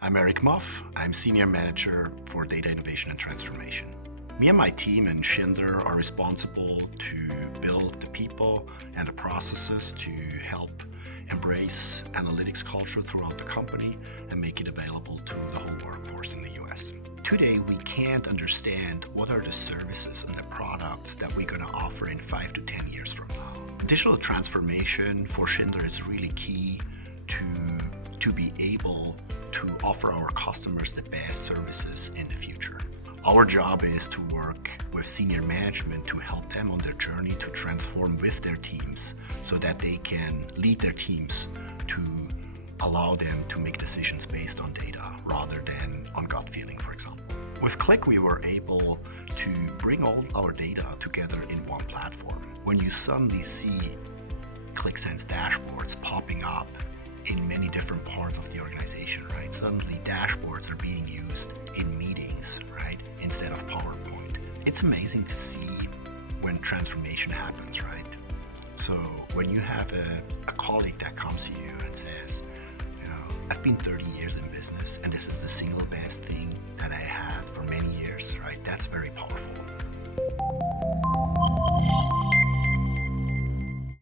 I'm Eric Muff. I'm Senior Manager for Data Innovation and Transformation. Me and my team in Schindler are responsible to build the people and the processes to help embrace analytics culture throughout the company and make it available to the whole workforce in the US. Today, we can't understand what are the services and the products that we're going to offer in 5 to 10 years from now. Digital transformation for Schindler is really key to be able to offer our customers the best services in the future. Our job is to work with senior management to help them on their journey to transform with their teams so that they can lead their teams to allow them to make decisions based on data rather than on gut feeling, for example. With Click, we were able to bring all our data together in one platform. When you suddenly see ClickSense dashboards popping up in many different parts of the organization, right? Suddenly dashboards are being used in meetings, right? Instead of PowerPoint. It's amazing to see when transformation happens, right? So when you have a colleague that comes to you and says, I've been 30 years in business and this is the single best thing that I had for many years, right? That's very powerful.